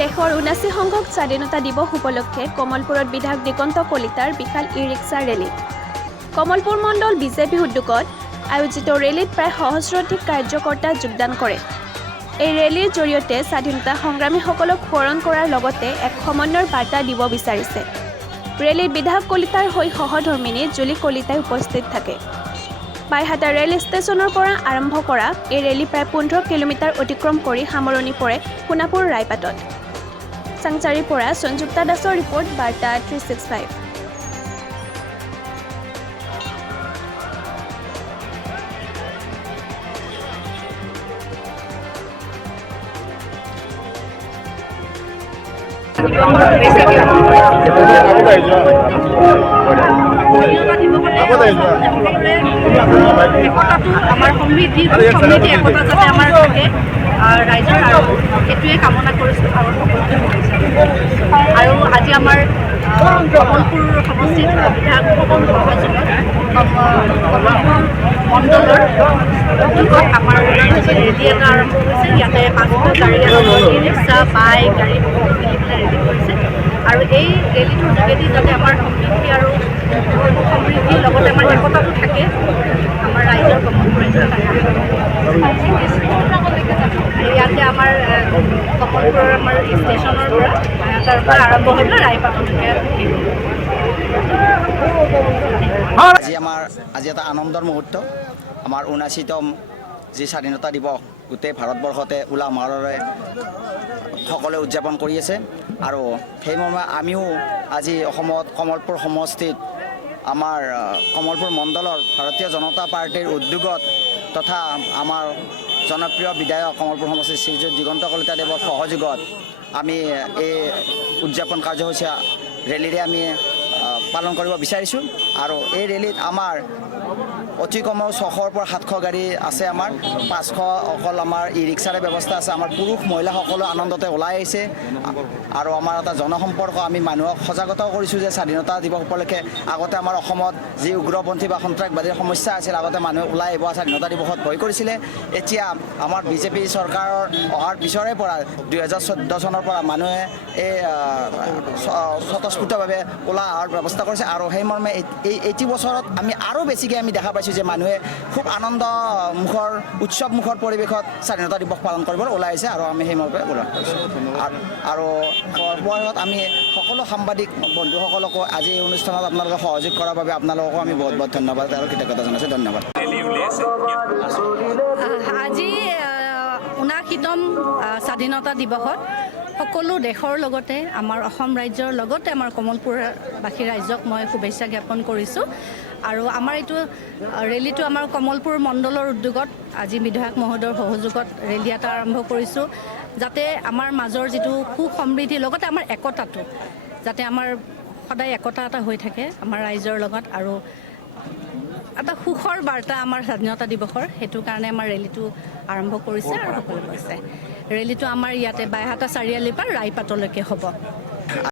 দেশৰ ৭৯ সংখ্যক স্বাধীনতা দিৱস উপলক্ষে কমলপুৰত বিধায়ক দিগন্ত কলিতাৰ বিশাল ই-ৰিক্সা ৰেলী। কমলপুৰ মণ্ডল বিজেপি উদ্যোগত আয়োজিত ৰেলীত প্ৰায় সহস্ৰাধিক কাৰ্যকৰ্তা যোগদান কৰে। এই ৰেলীৰ জৰিয়তে স্বাধীনতা সংগ্ৰামীসকলক সোঁৱৰণ কৰাৰ লগতে এক সমন্বয়ৰ বাৰ্তা দিব বিচাৰিছে। ৰেলীত বিধায়ক কলিতাৰ হৈ সহধৰ্মিনী জুলি কলিতাই উপস্থিত থাকে। বাইহাটা ৰেল ষ্টেচনৰ পৰা আৰম্ভ কৰা এই ৰেলী প্ৰায় ১৫ কিলোমিটাৰ অতিক্ৰম কৰি সামৰণি পৰে সোণাপুৰ ৰায়পাটত। চাংচাৰীৰ পৰা সঞ্জুক্তা দাসৰ ৰিপৰ্ট, বাৰ্তা 365। আমাৰ সমৃদ্ধি একতা যাতে আমাৰ থাকে ৰাইজৰ, আৰু সেইটোৱে কামনা কৰিছোঁ আৰু আজি আমাৰ কমলপুৰ সমষ্টিত বিধায়ক মণ্ডলৰ উদ্যোগত আমাৰ ৰেলী এটা আৰম্ভ হৈছে। ইয়াতে ৫টা গাড়ী আছে, ই ৰিক্সা, বাইক, গাড়ী মিলি পেলাই ৰেলী কৰিছে। আৰু এই ৰেলীটোৰ যোগেদি যাতে আমাৰ সমৃদ্ধি আৰু সমৃদ্ধিৰ লগতে আমাৰ একতাটো থাকে আমাৰ ৰাইজৰ, কমলপুৰ ৰাইজৰ। ইয়াতে আমাৰ কমলপুৰৰ আমাৰ ষ্টেচনৰ পৰা তাৰ পৰা আৰম্ভ হৈ পেলাই ৰায়পাটলৈকে। আজি এটা আনন্দৰ মুহূৰ্ত। আমাৰ ৭৯তম যি স্বাধীনতা দিৱস গোটেই ভাৰতবৰ্ষতে উলহ মালহেৰে সকলোৱে উদযাপন কৰি আছে। আৰু সেইমৰ্মে আমিও আজি অসমত কমলপুৰ সমষ্টিত আমাৰ কমলপুৰ মণ্ডলৰ ভাৰতীয় জনতা পাৰ্টীৰ উদ্যোগত তথা আমাৰ জনপ্ৰিয় বিধায়ক কমলপুৰ সমষ্টিৰ শ্ৰীযুত দিগন্ত কলিতাদেৱৰ সহযোগত আমি এই উদযাপন কাৰ্যসূচী ৰেলীৰে আমি পালন কৰিব বিচাৰিছোঁ। আৰু এই ৰেলীত আমাৰ অতি কমেও ৬০০ৰ পৰা ৭০০ গাড়ী আছে। আমাৰ ৫০০ অকল আমাৰ ই ৰিক্সাৰে ব্যৱস্থা আছে। আমাৰ পুৰুষ মহিলাসকলো আনন্দতে ওলাই আহিছে। আৰু আমাৰ এটা জনসম্পৰ্ক, আমি মানুহক সজাগতাও কৰিছোঁ যে স্বাধীনতা দিৱস উপলক্ষে আগতে আমাৰ অসমত যি উগ্ৰপন্থী বা সন্ত্ৰাসবাদীৰ সমস্যা আছিল, আগতে মানুহে ওলাই আহিব স্বাধীনতা দিৱসত ভয় কৰিছিলে। এতিয়া আমাৰ বিজেপি চৰকাৰৰ অহাৰ পিছৰে পৰা ২০১৪ চনৰ পৰা মানুহে এই স্বতঃস্ফূৰ্তভাৱে ওলাই অহাৰ ব্যৱস্থা কৰিছে। আৰু সেইমৰ্মে এইটি বছৰত আমি আৰু বেছিকৈ আমি দেখা পাইছোঁ যে মানুহে খুব আনন্দমুখৰ উৎসৱমুখৰ পৰিৱেশত স্বাধীনতা দিৱস পালন কৰিবলৈ ওলাই আহিছে। আৰু আমি সেইমৰ্মে ওলাই আহিছোঁ। আৰু সৰ্বশেষত আমি সকলো সাংবাদিক বন্ধুসকলকো আজি এই অনুষ্ঠানত আপোনালোকে সহযোগ কৰাৰ বাবে আপোনালোককো আমি বহুত বহুত ধন্যবাদ আৰু কৃতজ্ঞতা জনাইছোঁ। ধন্যবাদ। আজি ৭৯তম স্বাধীনতা দিৱসত সকলো দেশৰ লগতে আমাৰ অসম ৰাজ্যৰ লগতে আমাৰ কমলপুৰবাসী ৰাইজক মই শুভেচ্ছা জ্ঞাপন কৰিছোঁ। আৰু আমাৰ এইটো ৰেলীটো আমাৰ কমলপুৰ মণ্ডলৰ উদ্যোগত আজি বিধায়ক মহোদয়ৰ সহযোগত ৰেলী এটা আৰম্ভ কৰিছোঁ, যাতে আমাৰ মাজৰ যিটো সুসমৃদ্ধি লগতে আমাৰ একতাটো যাতে আমাৰ সদায় একতা এটা হৈ থাকে আমাৰ ৰাইজৰ লগত, আৰু এটা সুখৰ বাৰ্তা আমাৰ স্বাধীনতা দিৱসৰ, সেইটো কাৰণে আমাৰ ৰেলীটো আৰম্ভ কৰিছে আৰু সকলো কৈছে। ৰেলীটো আমাৰ ইয়াতে বাইহাটা চাৰিআলিৰ পৰা ৰায়পাটলৈকে হ'ব।